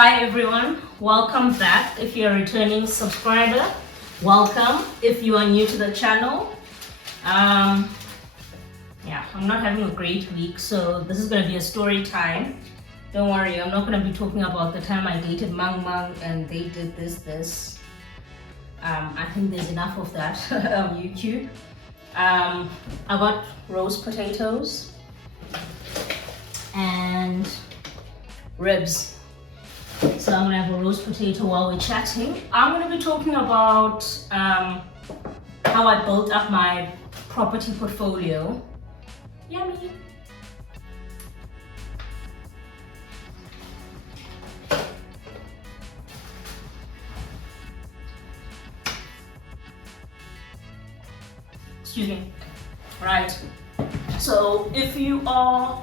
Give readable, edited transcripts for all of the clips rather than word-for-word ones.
Hi everyone, welcome back. If you're a returning subscriber, welcome. If you are new to the channel, I'm not having a great week, so this is going to be a story time. Don't worry, I'm not going to be talking about the time I dated Mang Mang and they did this. I think there's enough of that on YouTube. I got roast potatoes and ribs. So I'm gonna have a roast potato while we're chatting. I'm gonna be talking about how I built up my property portfolio. Yummy. Excuse me. Right. So if you are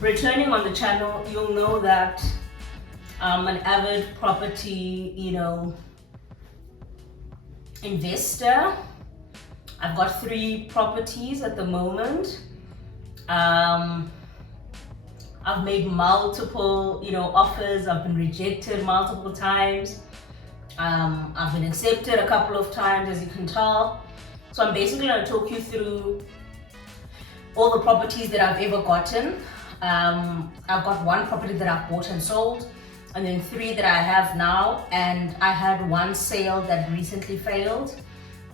returning on the channel, you'll know that I'm an avid property, investor. I've got 3 properties at the moment. I've made multiple, offers. I've been rejected multiple times. I've been accepted a couple of times, as you can tell. So I'm basically going to talk you through all the properties that I've ever gotten. I've got 1 property that I've bought and sold, and then 3 that I have now, and I had 1 sale that recently failed.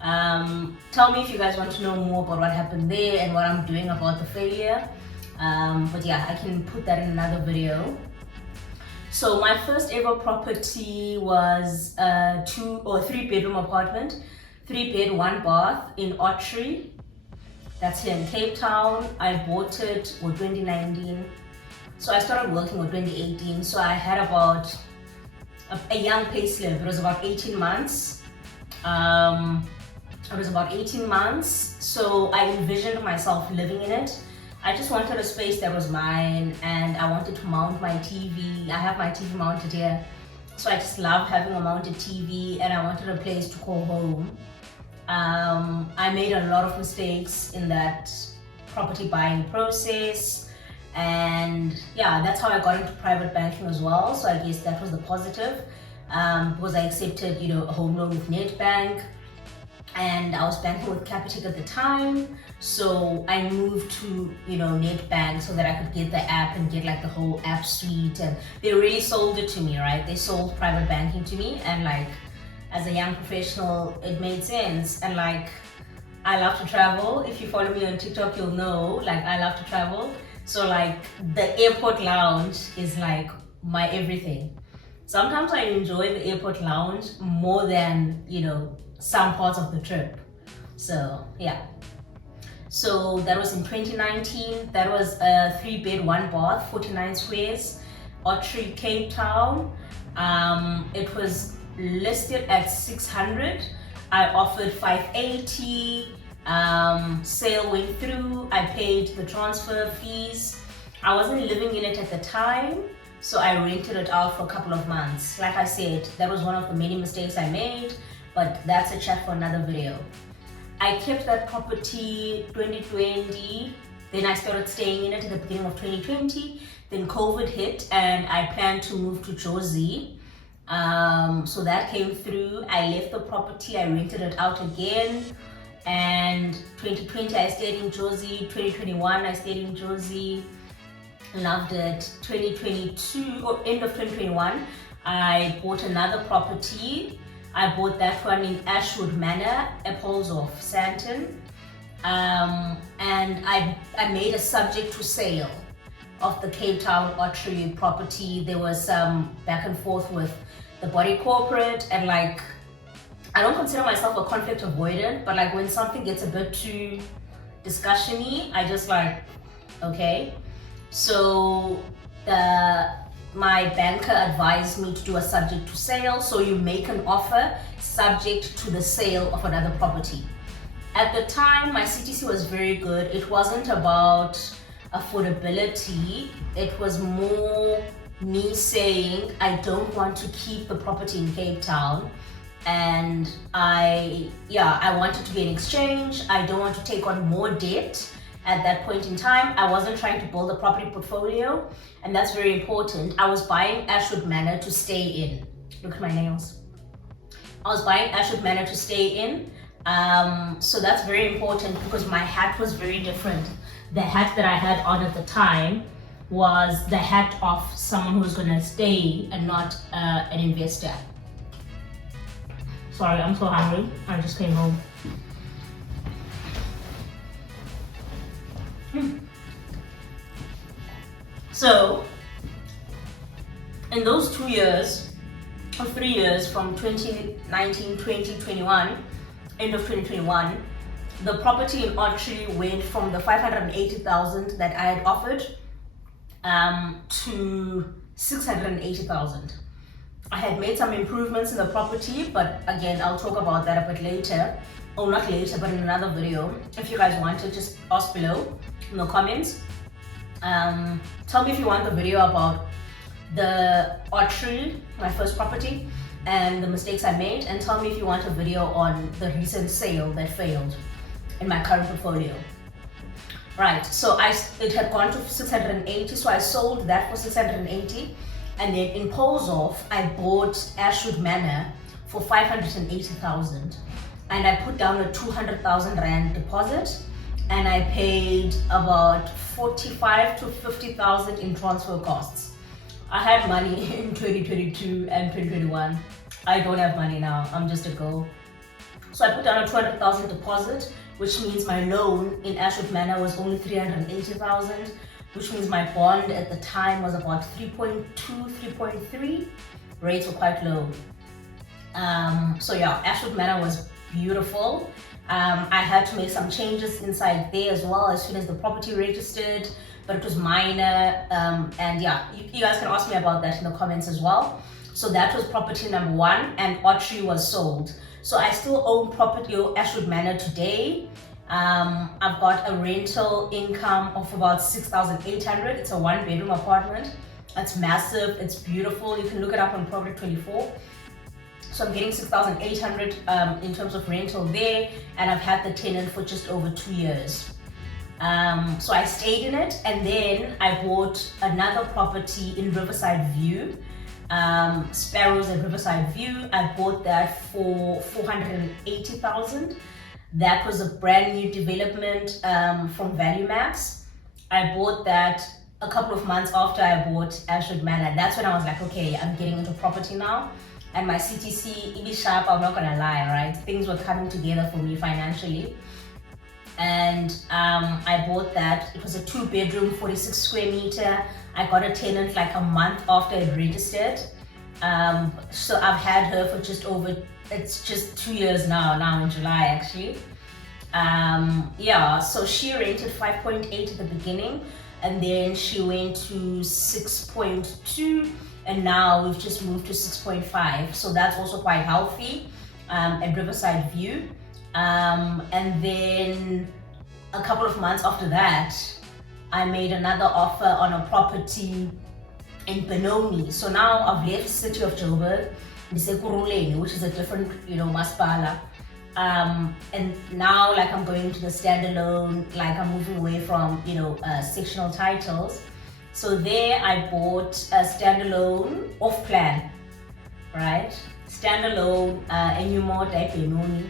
Tell me if you guys want to know more about what happened there and what I'm doing about the failure. But yeah, I can put that in another video. So my first ever property was a 2 or 3 bedroom apartment, 3 bed, 1 bath in Ottery. That's here in Cape Town. I bought it in 2019. So I started working in 2018. So I had about a young payslip. It was about 18 months. So I envisioned myself living in it. I just wanted a space that was mine, and I wanted to mount my TV. I have my TV mounted here. So I just love having a mounted TV, and I wanted a place to call home. I made a lot of mistakes in that property buying process. And yeah, that's how I got into private banking as well. So I guess that was the positive, because I accepted, a home loan with Nedbank, and I was banking with Capitec at the time. So I moved to, Nedbank so that I could get the app and get like the whole app suite. And they really sold it to me, right? They sold private banking to me, and like as a young professional, it made sense. And like, I love to travel. If you follow me on TikTok, you'll know like I love to travel. So like the airport lounge is like my everything. Sometimes I enjoy the airport lounge more than, some parts of the trip. So yeah. So that was in 2019. That was a 3 bed, 1 bath, 49 squares, Ottery, Cape Town. It was listed at 600. I offered 580. Sale went through. I paid the transfer fees. I wasn't living in it at the time, so I rented it out for a couple of months. Like I said, that was one of the many mistakes I made, but that's a chat for another video. I kept that property 2020, then I started staying in it at the beginning of 2020. Then COVID hit and I planned to move to Jersey. So that came through. I left the property, I rented it out again. And 2020 I stayed in Jersey, 2021 I stayed in Jersey, loved it. 2022 or end of 2021 I bought another property. I bought that one in Ashwood Manor, Appolshof, Sandton, and I made a subject to sale of the Cape Town Ottery property. There was some back and forth with the body corporate, and like, I don't consider myself a conflict avoidant, but like when something gets a bit too discussion-y, I just like, okay. So my banker advised me to do a subject to sale. So you make an offer subject to the sale of another property. At the time, my CTC was very good. It wasn't about affordability. It was more me saying, I don't want to keep the property in Cape Town. And I wanted to be an exchange. I don't want to take on more debt at that point in time. I wasn't trying to build a property portfolio, and that's very important. I was buying Ashwood Manor to stay in. Look at my nails. I was buying Ashwood Manor to stay in. So that's very important because my hat was very different. The hat that I had on at the time was the hat of someone who was going to stay and not an investor. Sorry, I'm so hungry. I just came home. So, in those 2 years, or 3 years, from 2019, 2021, end of 2021, the property in Ottery went from the 580,000 that I had offered to 680,000. I had made some improvements in the property, but again, I'll talk about that a bit later. Oh, not later, but in another video. If you guys want to, just ask below in the comments. Tell me if you want the video about the Ottery, my first property, and the mistakes I made, and tell me if you want a video on the recent sale that failed in my current portfolio. Right, so it had gone to 680, so I sold that for 680, and then in Polzov, I bought Ashwood Manor for 580,000, and I put down a 200,000 rand deposit, and I paid about 45 to 50,000 in transfer costs. I had money in 2022 and 2021. I don't have money now, I'm just a girl. So I put down a 200,000 deposit, which means my loan in Ashwood Manor was only 380,000, which means my bond at the time was about 3.2, 3.3. Rates were quite low. So yeah, Ashwood Manor was beautiful. I had to make some changes inside there as well as soon as the property registered, but it was minor. And yeah, you guys can ask me about that in the comments as well. So that was property number 1, and Ottery was sold. So I still own property Ashwood Manor today. I've got a rental income of about 6,800. It's a 1-bedroom apartment. It's massive, it's beautiful. You can look it up on Property 24. So I'm getting 6,800 in terms of rental there, and I've had the tenant for just over 2 years. So I stayed in it, and then I bought another property in Riverside View, Sparrows at Riverside View. I bought that for 480,000. That was a brand new development from Value Max. I bought that a couple of months after I bought Ashwood Manor. That's when I was like, okay, I'm getting into property now. And my CTC, it is sharp, I'm not gonna lie, right? Things were coming together for me financially. And I bought that. It was a 2-bedroom, 46 square meter. I got a tenant like a month after it registered. So I've had her for just over, it's just 2 years now in July actually. Yeah, so she rented 5.8 at the beginning, and then she went to 6.2, and now we've just moved to 6.5. So that's also quite healthy at Riverside View. And then a couple of months after that, I made another offer on a property in Benoni. So now I've left the city of Joburg, which is a different, masipala. And now like I'm going to the standalone, like I'm moving away from, sectional titles. So there I bought a standalone off plan, right? Standalone, Enyumo type Benoni.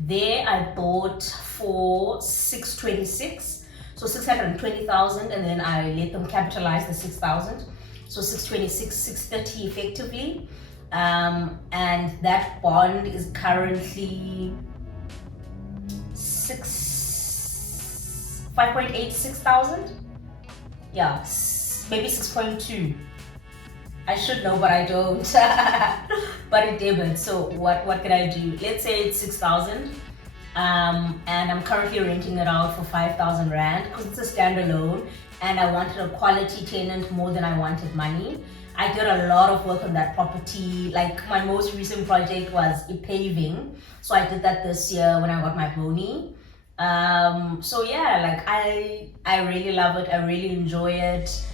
There I bought for 626, so 620,000, and then I let them capitalize the 6,000. So 626, 630 effectively. And that bond is currently 5.86,000. Yeah, maybe 6.2. I should know, but I don't. But it didn't. So what can I do? Let's say it's 6,000. And I'm currently renting it out for 5,000 rand because it's a standalone, and I wanted a quality tenant more than I wanted money. I did a lot of work on that property. Like my most recent project was paving, so I did that this year when I got my boni. So yeah, like I really love it. I really enjoy it.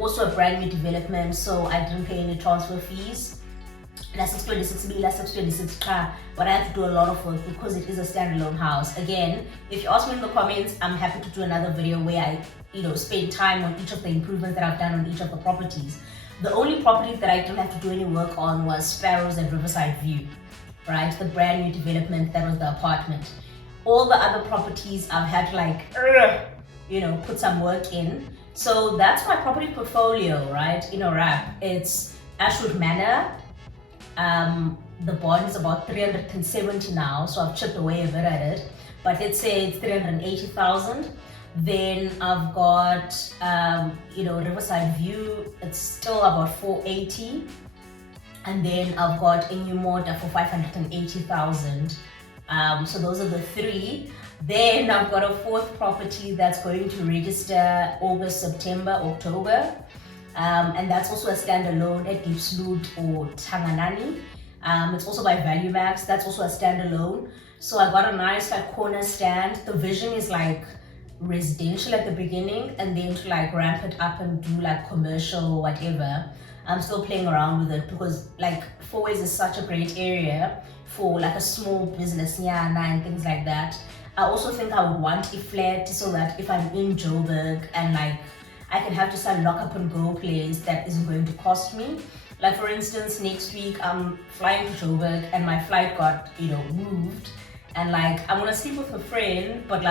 Also a brand new development, so I didn't pay any transfer fees. La 626B, La 626 car, but I have to do a lot of work because it is a standalone house. Again, if you ask me in the comments, I'm happy to do another video where I, spend time on each of the improvements that I've done on each of the properties. The only property that I didn't have to do any work on was Sparrows at Riverside View, right? The brand new development that was the apartment. All the other properties I've had to put some work in. So that's my property portfolio, right? In a wrap, it's Ashwood Manor. The bond is about 370 now, so I've chipped away a bit at it, but let's say it's 380,000. Then I've got Riverside View, it's still about 480, and then I've got a new mortar for 580,000. So those are the three. Then I've got a fourth property that's going to register August, September, October. And that's also a standalone at Diepsloot or Tanganani. It's also by Value Max. That's also a standalone. So I got a nice corner stand. The vision is residential at the beginning, and then to ramp it up and do commercial or whatever. I'm still playing around with it because Fourways is such a great area for a small business, and things like that. I also think I would want a flat so that if I'm in Joburg and I can have just a lock up and go place that isn't going to cost me. For instance, next week I'm flying to Joburg and my flight got, moved, and I'm gonna sleep with a friend, but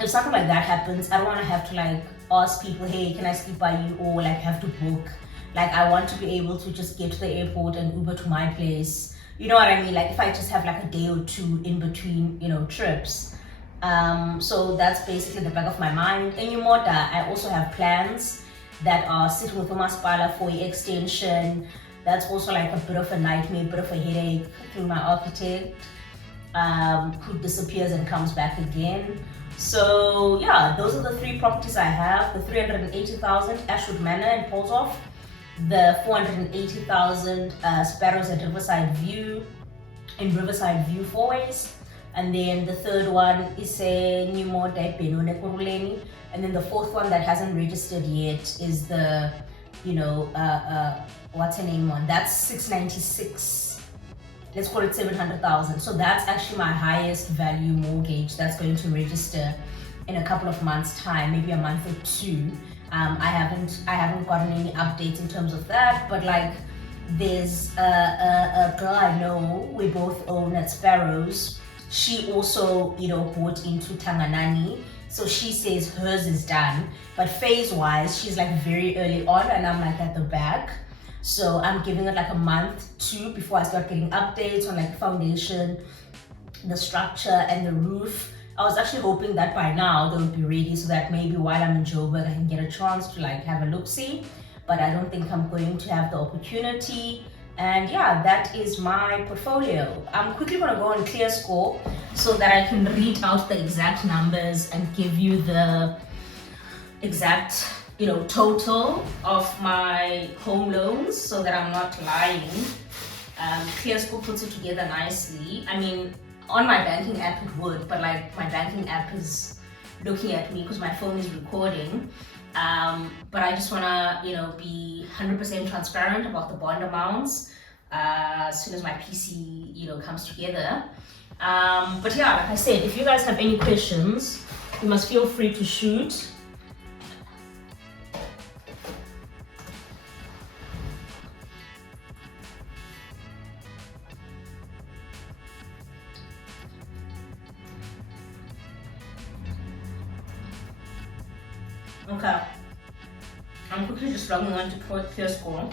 if something like that happens, I don't wanna have to ask people, hey, can I sleep by you, or have to book. I want to be able to just get to the airport and Uber to my place. You know what I mean? If I just have a day or two in between, trips. So that's basically the back of my mind. In Umota, I also have plans that are sitting with Umaspala for extension. That's also a bit of a nightmare, a bit of a headache through my architect, who disappears and comes back again. So yeah, those are the three properties I have. The 380,000 Ashwood Manor in Polsoff, the 480,000 Sparrows at Riverside View in Riverside View Fourways. And then the third one is a new mortar Benone Kuruleni. And then the fourth one that hasn't registered yet is the, what's her name one? That's 696. Let's call it 700,000. So that's actually my highest value mortgage that's going to register in a couple of months' time, maybe a month or two. I haven't gotten any updates in terms of that, but there's a girl I know, we both own at Sparrows. She also, bought into Tanganani. So she says hers is done, but phase-wise, she's very early on and I'm at the back. So I'm giving it a month, two, before I start getting updates on foundation, the structure and the roof. I was actually hoping that by now they would be ready so that maybe while I'm in Joburg, I can get a chance to have a look-see, but I don't think I'm going to have the opportunity. And yeah, that is my portfolio. I'm quickly going to go on ClearScore so that I can read out the exact numbers and give you the exact, total of my home loans so that I'm not lying. ClearScore puts it together nicely. I mean, on my banking app it would, but my banking app is looking at me because my phone is recording. But I just want to, be 100% transparent about the bond amounts as soon as my PC, comes together. But yeah, like I said, if you guys have any questions, you must feel free to shoot. Okay, I'm quickly just logging on to ClearScore.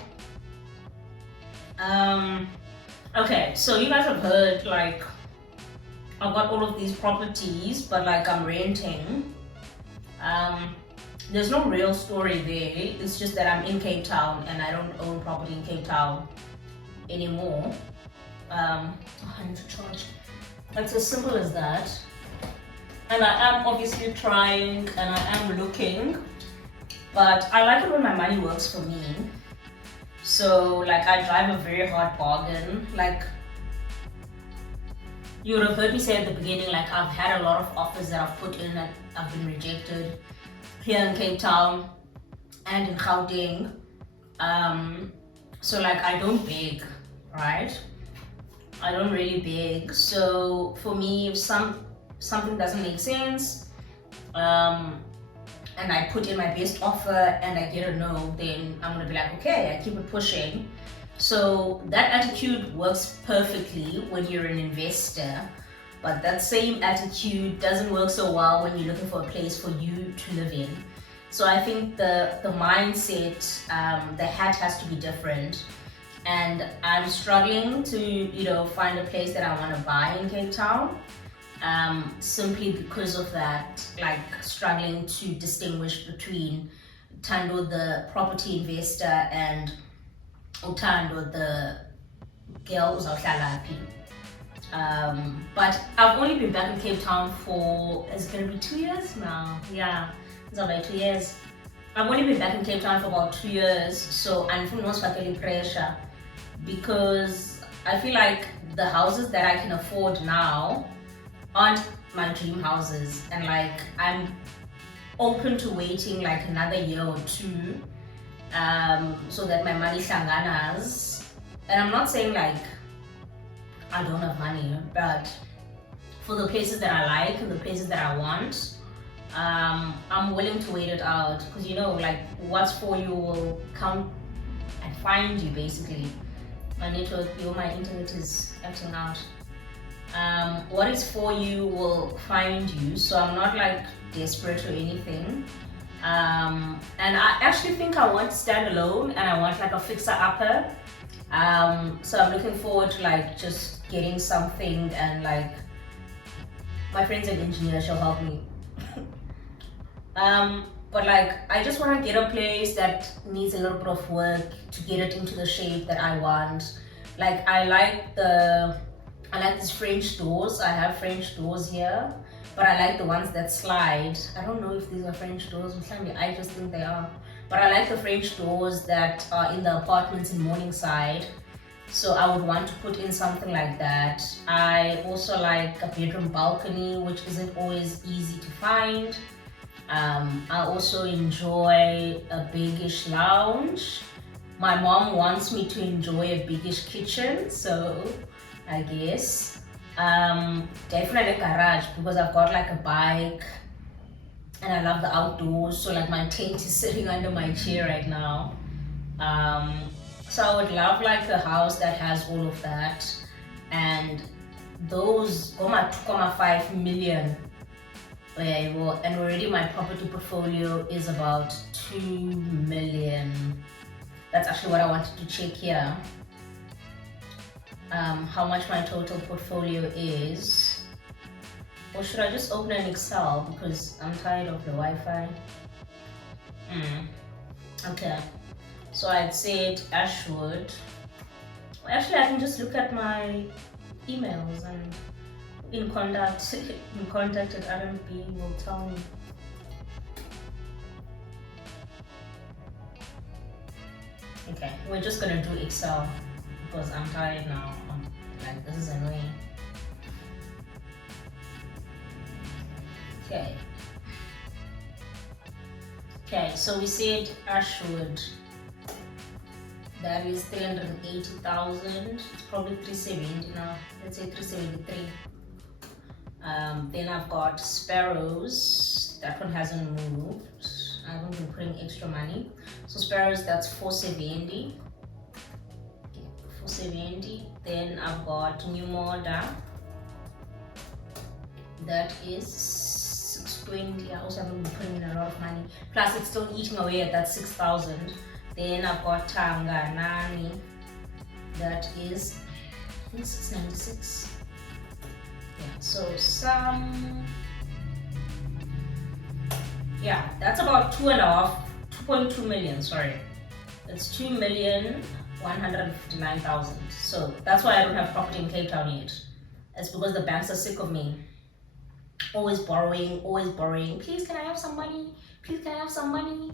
Okay, so you guys have heard I've got all of these properties, but I'm renting. There's no real story there. It's just that I'm in Cape Town and I don't own property in Cape Town anymore. I need to charge. It's as simple as that. And I am obviously trying and I am looking, but I like it when my money works for me. So I drive a very hard bargain. You would have heard me say at the beginning, I've had a lot of offers that I've put in and I've been rejected here in Cape Town and in Gauteng. So I don't beg. right? I don't really beg. So for me, if something doesn't make sense, and I put in my best offer and I get a no, then I'm gonna be like, okay, I keep it pushing. So that attitude works perfectly when you're an investor, but that same attitude doesn't work so well when you're looking for a place for you to live in. So I think the mindset, the hat has to be different. And I'm struggling to, find a place that I want to buy in Cape Town, simply because of that, like struggling to distinguish between Tando, the property investor, and Utando, the girl who's but I've only been back in Cape Town for, it's going to be 2 years now. Yeah, it's about 2 years. I've only been back in Cape Town for about 2 years, so I'm from North Fakeli pressure, because I feel like the houses that I can afford now aren't my dream houses, and like I'm open to waiting like another year or two, so that my money shanganas. And I'm not saying like I don't have money, but for the places that I like and the places that I want, I'm willing to wait it out, because like what's for you will come and find you basically. My network, my internet is acting out. What is for you will find you, so I'm not like desperate or anything. And I actually think I want to stand alone, and I want like a fixer-upper. So I'm looking forward to like just getting something, and like my friend's an engineer, she'll help me. But like I just want to get a place that needs a little bit of work to get it into the shape that I want. Like I like these French doors. I have French doors here, but I like the ones that slide. I don't know if these are French doors, I just think they are. But I like the French doors that are in the apartments in Morningside. So I would want to put in something like that. I also like a bedroom balcony, which isn't always easy to find. I also enjoy a biggish lounge. My mom wants me to enjoy a biggish kitchen, so I guess. Definitely a garage, because I've got like a bike and I love the outdoors, so like my tent is sitting under my chair right now. So I would love like a house that has all of that, and those 2.5 million. And already my property portfolio is about 2 million. That's actually what I wanted to check here. How much my total portfolio is. Or should I just open an Excel, because I'm tired of the Wi-Fi? Okay, so I'd said Ashwood. Actually, I can just look at my emails, and in contact at RMB will tell me. Okay, we're just gonna do Excel because I'm tired now. Like, this is annoying. Okay, so we said Ashwood. That is 380,000. It's probably 370 now. Let's say 373. Then I've got Sparrows. That one hasn't moved. I haven't been putting extra money. So Sparrows, that's 470. Okay, 470. Then I've got New Model. That is 620. I also haven't been putting in a lot of money. Plus, it's still eating away at that 6,000. Then I've got Tanga Nani. That is, I think, 696. Yeah, so that's about 2.2 million, sorry. It's 2,159,000. So that's why I don't have property in Cape Town yet. It's because the banks are sick of me. Always borrowing, always borrowing. Please, can I have some money? Please, can I have some money?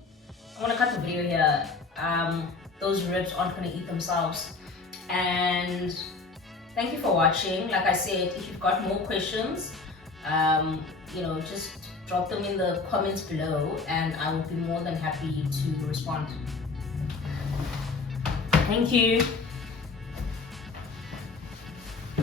I want to cut the video here. Those ribs aren't going to eat themselves. And thank you for watching. Like I said, if you've got more questions, just drop them in the comments below, and I will be more than happy to respond. Thank you.